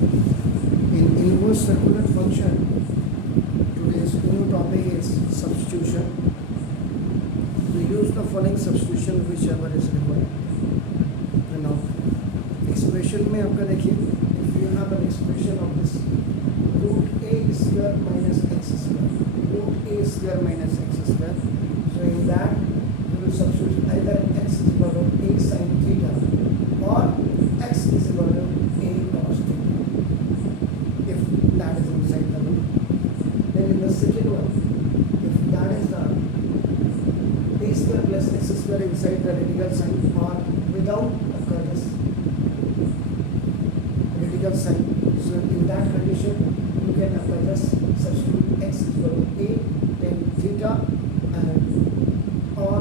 In inverse circular function, today's new topic is substitution. We use the following substitution whichever is required. And now expression में आपका देखिए, if you have an expression of this root a square minus x square, root a square minus x square, so in that you will substitute either x is equal to a sin theta or x is equal to a cos theta, if that is inside the loop. Then in the second one, if that is the a square plus x square inside the radical sign or without occurrence radical sign, so in that condition you can apply just substitute x is equal to a tan theta and or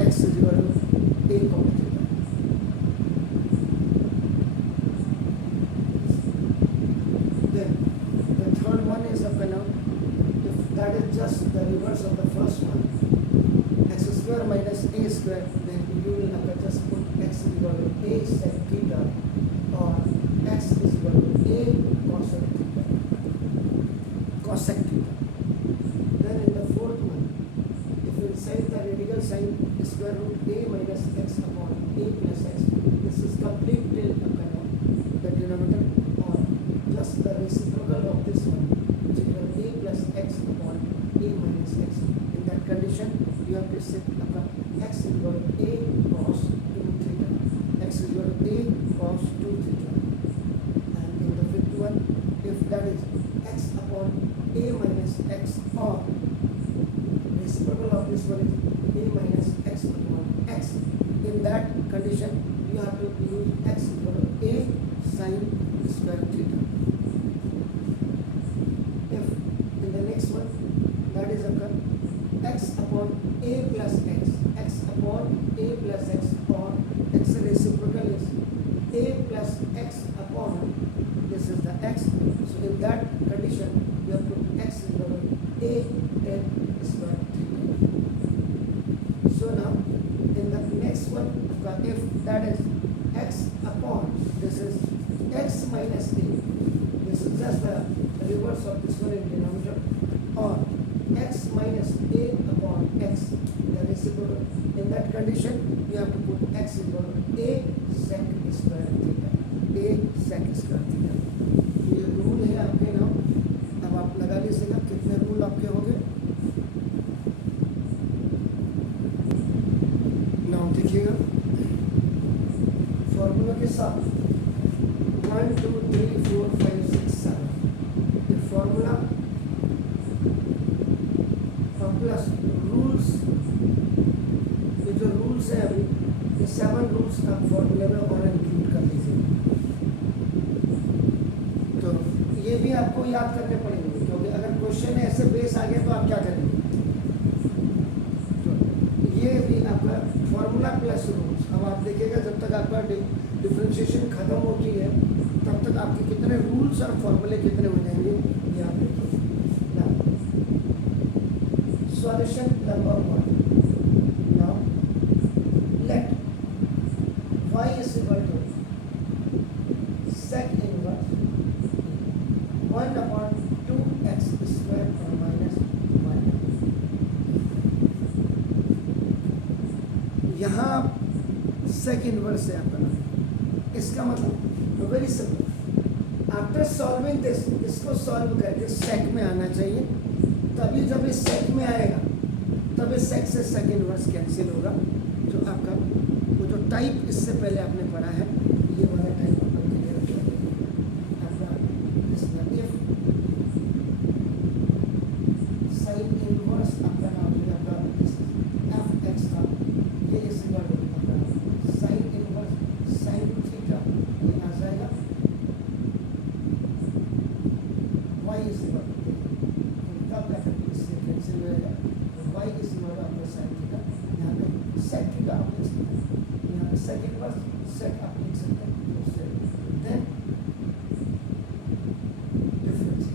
x is equal to a cos theta. Then the third one is if that is just the reverse of the first one, x square minus a square, then you will just put x is equal to a sec theta or x is equal to a cosec theta. Cosec theta. Then in the fourth one, if you inside the radical sign square root a minus x upon a plus x, this is complete till the denominator or just the reciprocal of this one, which is equal to a plus x upon a minus x. In that condition, you have to set x is equal to a cos 2 theta, x is equal to a cos 2 theta. And in the fifth one, if that is x upon a minus x or reciprocal of this one is a minus x upon x, in that condition you have to use x equal to a sin square theta. If in the next one, that is x upon a plus x upon a plus x or x reciprocal is a plus x upon this is the x, so in that condition you have to x is equal to a tan square theta. So now in the next one, if that is x upon this is x minus a, this is just the reverse of this one in denominator, or x minus a upon x, the reciprocal. In that condition you have to put x is equal to a sec square theta, a sec square theta. ये rule है आपके नाम, अब आप लगा लीजिएगा कितने rule आपके हो गए। नाउ देखिएगा फॉर्मूला के साथ 1 2 3 4 5 6 7 ये फॉर्मूला और प्लस रूल्स, ये जो रूल्स है अभी ये 7 रूल्स आप फॉर्मूले में और इंक्लूड कर लीजिए। तो ये भी आपको याद करने पड़ेंगे क्योंकि अगर क्वेश्चन ऐसे बेस आ गया तो आप क्या करेंगे। तो ये भी आपका फॉर्मूला प्लस रूल्स। अब आप देखिएगा जब तक आपका डिफरेंशिएशन खत्म होती है तब तक आपके कितने रूल्स और फॉर्मूले कितने हो जाएंगे ये आप देखिए। Solution number 1. Now let y is equal to sec inverse 1 upon 2x square or minus 1. यहाँ sec inverse है आपका नाम, इसका मतलब very simple, after solving this इसको सॉल्व करके sec में आना चाहिए, तभी जब इस सेक में आएगा तब इस सेक से सेक इनवर्स कैंसिल होगा। जो आपका वो जो टाइप इससे पहले आपने पढ़ा है ये वाला टाइप आपका क्लियर हो जाएगा। आपका इसमें इफ साइन इनवर्स आपका नाम है आपका एफ एक्स का, ये इस आपका साइन इनवर्स साइन थीटा ये आ जाएगा y is equal y is equal to आपका sin थीटा, यहाँ पे sec थीटा आप लिख सकते हैं, यहाँ पे sec इनवर्स sec आप लिख सकते हैं, then difference।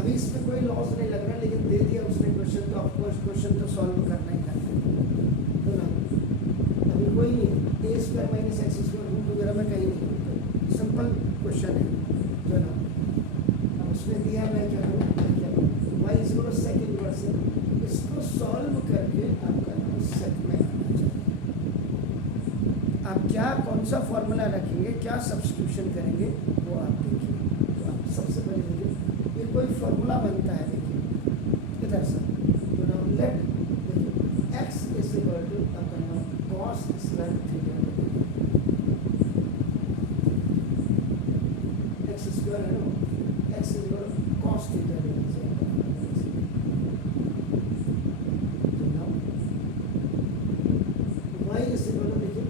अभी इसमें कोई लॉस नहीं लग रहा, लेकिन दे दिया उसने क्वेश्चन तो आपको क्वेश्चन तो सॉल्व करना ही करना है। तो ना अभी कोई नहीं है, A square minus X square root वगैरह में कहीं नहीं है, सिंपल क्वेश्चन है। चलो अब उसमें दिया मैं क्या करूँ, क्या करूँ, y is equal sec inverse है, इसको सॉल्व करके आपका नाम सेक में आना चाहिए। आप क्या कौन सा फॉर्मूला रखेंगे, क्या सब्स्टिट्यूशन करेंगे वो आप देखिए। तो आप सबसे पहले देखिए ये कोई फॉर्मूला बनता है, देखिए इधर से, तो now let x is equal to आपका नाम cos square theta, x square है ना, x is equal cos theta है, तो now y is equal to देखिए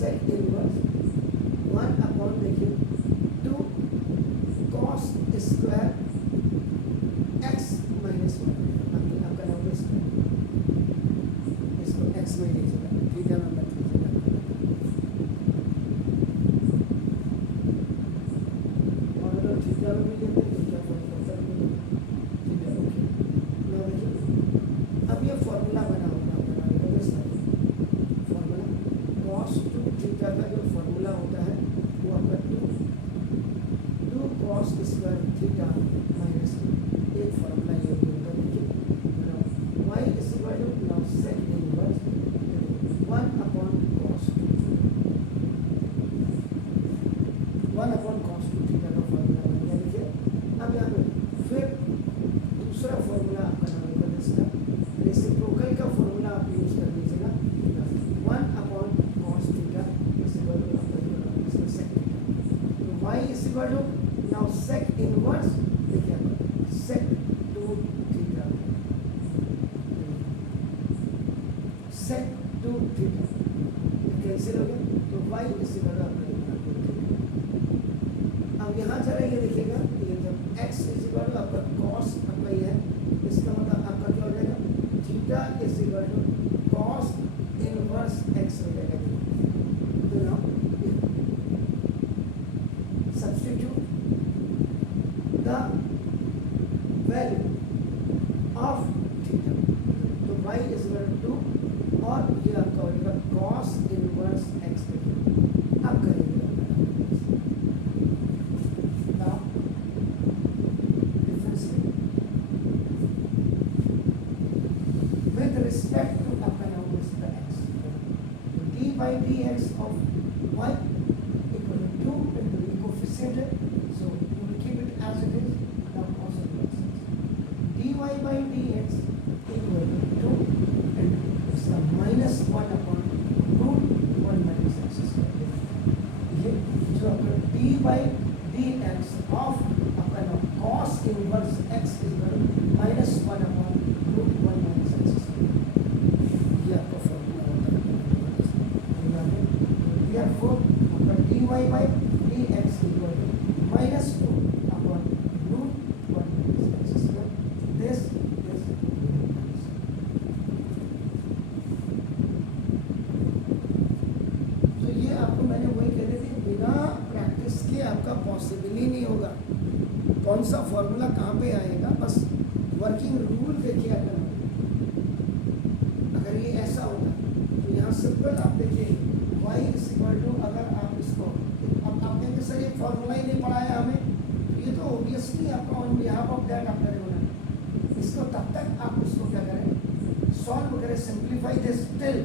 सेक इनवर्स 1 अपॉन देखिए 2 cos स्क्वायर x माइनस 1, आपका नाम इसको x में लीजिएगा, थीटा में मत लीजिएगा, और अगर थीटा में भी लेते हैं तो क्या फर्क पड़ता है, ठीक है ओके। now देखिए अब ये फॉर्मूला बना होगा आपका फॉर्मूला cos 2 थीटा का जो फॉर्मूला होता है वो आपका 2 cos स्क्वायर थीटा माइनस एक फॉर्मूला ये होता है, देखिए y is equal to now sec inverse 1 upon cos 2 1 upon cos 2 theta का फॉर्मूला बन गया। देखिए अब यहाँ पे फिर दूसरा फॉर्मूला आपका नाम होगा इसका रेसिप्रोकल का फॉर्मूला आप यूज कर लीजिएगा, 1 upon cos theta is equal to आपका इसका सेक थीटा, तो y is equal to now sec inverse देखिए sec 2 theta, sec 2 theta cancel हो गया, तो y इज इक्वल टू आपका अब यहाँ चलेंगे, देखिएगा ये जब x इज इक्वल टू आपका cos आपका ये है, इसका मतलब आपका क्या हो जाएगा theta is equal to cos inverse x हो जाएगा, तो now substitute the value of theta, तो y इज इक्वल टू और ये आपका हो जाएगा cos इनवर्स x, देखिए अब करेंगे respect to आपका नाम है x, d by dx of y equal to 2 into the coefficient है, so you will keep it as it is, now also plus dy by dx equal to 2 into इसका minus 1 upon root 1 minus x square, ये जो आपका d by dx of आपका नाम cos inverse x is equal to minus 1 upon root 1 minus x square, ये आपका formula होता है। therefore आपका dy by dx equal to minus 2 upon root 1 minus x square, this is तो ये आपको मैंने वही कह रही थी, बिना प्रैक्टिस के आपका पॉसिबल ही नहीं होगा, कौन सा फॉर्मूला कहाँ पे आएगा, बस वर्किंग रूल देखिए अगर ये ऐसा होगा तो यहाँ सिंपल आप देखिए y इज इक्वल टू, अगर आप इसको अब आप कहेंगे सर ये फॉर्मूला ही नहीं पढ़ाया हमें, तो ये तो ऑब्वियसली आपका ऑन बिहाफ ऑफ दैट आप करें होना, इसको तब तक आप इसको क्या करें सॉल्व करें, सिंप्लीफाई दिस टिल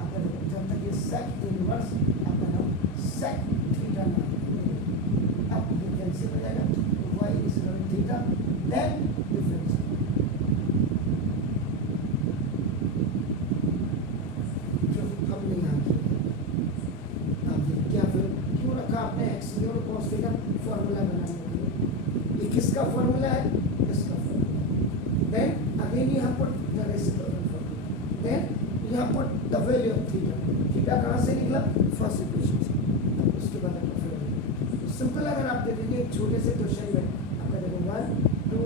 आपका जब तक ये सेक इनवर्स आपका नाम सेक थीटा ना अब कैंसिल हो जाएगा, तो y is equal to theta then difference, आपने x और cos थीटा फॉर्मूला बनाने के लिए, ये किसका फॉर्मूला है, इसका फॉर्मूला, देन अगेन यहाँ put the reciprocal formula, then यहाँ put the value of theta, theta कहाँ से निकला फर्स्ट इक्वेशन से, उसके बाद आपका फिर सिंपल अगर आप देखेंगे एक छोटे से क्वेश्चन में आपका देखो 1 2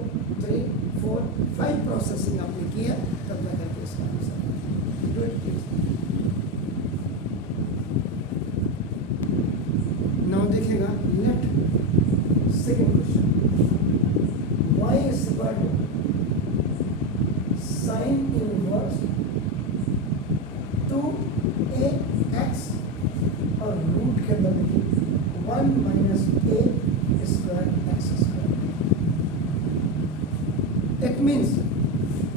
3 4 5 प्रोसेसिंग आपने किया तब जा करके इसका answer do it please. Now देखिएगा let second question, y is equal to sine inverse 2a के अंदर देखिए 1 minus A square X square. It means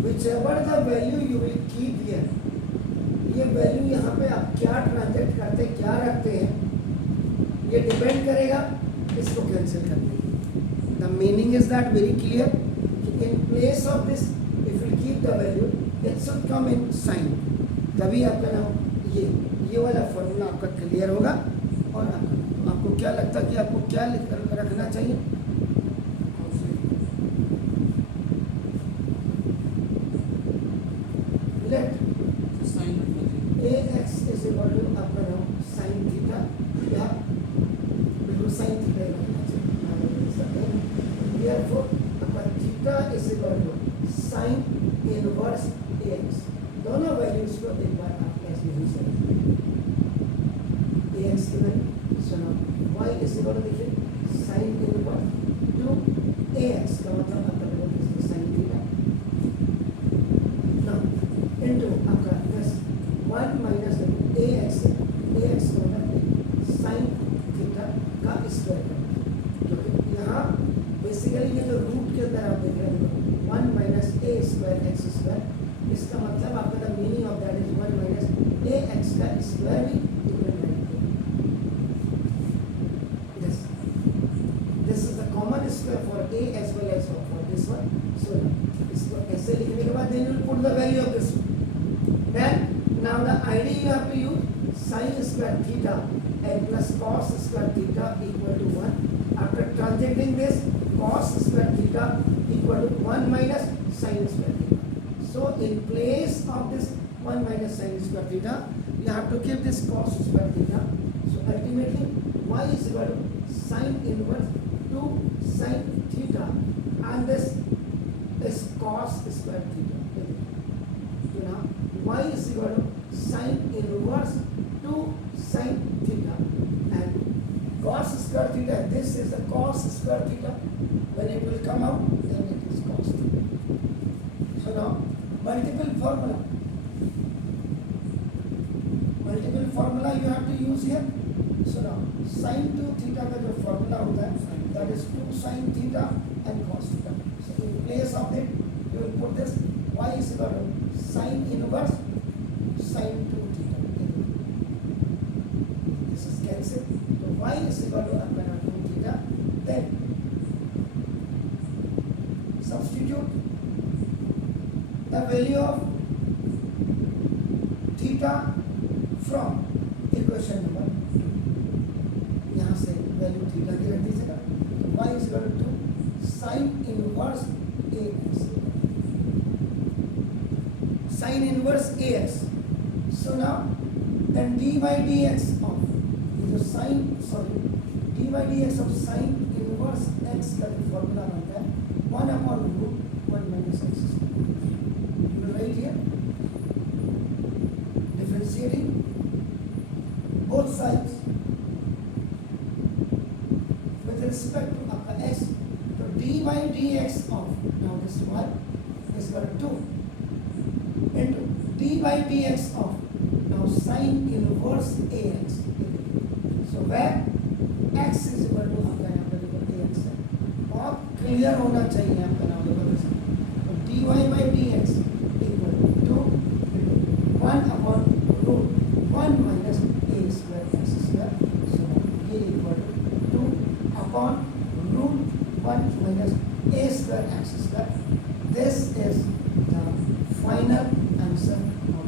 whichever the value you will keep here, ये वैल्यू यहाँ पे आप क्या ट्रांजेक्ट करते हैं, क्या रखते हैं, ये डिपेंड करेगा इसको कैंसिल करने की. The meaning is that very clear कि in place of this if you keep the value it should come in sine. तभी आपका नाम ये वाला फॉर्मूला आपका क्लियर होगा. और आपको क्या लगता है कि आपको क्या रखना चाहिए? Let ax is equal to आपका नाम sin थीटा या बिल्कुल sin थीटा रखना चाहिए. therefore आपका theta is equal to sin inverse ax. दोनों वैल्यूज को एक बार आप ऐसे यूज करें. ax की वैल्यू सुनो y is equal to देखिए sin इनवर्स टू ax का मतलब आपका देखो sin थीटा ना इनटू आपका बस 1 माइनस ax का मतलब sin थीटा का स्क्वायर करना. क्योंकि यहाँ बेसिकली ये जो रूट के अंदर आप देख रहे हो 1 minus A square X square, इसका मतलब आपका the meaning of that is 1 minus A X का स्क्वायर भी this is the common square for A as well as for this one. So इसको ऐसे लिखने के बाद then you will put the value of this one. Then now the idea you have to use sin square theta and plus cos square theta equal to 1. After translating this, cos square theta equal to 1 minus sin square theta. So in place of this 1 minus sin square theta, you have to keep this cos square theta. So ultimately y is equal to sin inverse 2 sin theta and this is cos square theta. So now y is equal to sin inverse 2 sin theta and cos square theta. This is the cos square theta. When it will come out, then it is cos theta. So now multiple formula you have to use here. So now sin 2 theta का जो formula होता है that is 2 sin theta and cos theta. So in place of it you will put this y is equal to sin inverse sin 2 theta. This is cancelled. So y is equal to आपका 2 theta. Then substitute the value of theta from equation number 2. यहाँ से value theta की रख दीजिएगा. y is equal to 2 sin inverse ax. Sin inverse ax. So now then d by dx of d by dx of sin inverse x का जो formula बनता है 1 upon root 1 minus x square. You will write here differentiating both sides with respect to upper x. So d by dx of now this y is equal to 2 into d by dx of now sin inverse ax. So where x is equal to आपका यहाँ पर देखो ax है. बहुत clear होना चाहिए आपका नाम देखो. तो dy by dx equal to 2 1 upon root 1 minus a square x square. So ये equal to 2 upon root 1 minus a square x square. This is the final answer of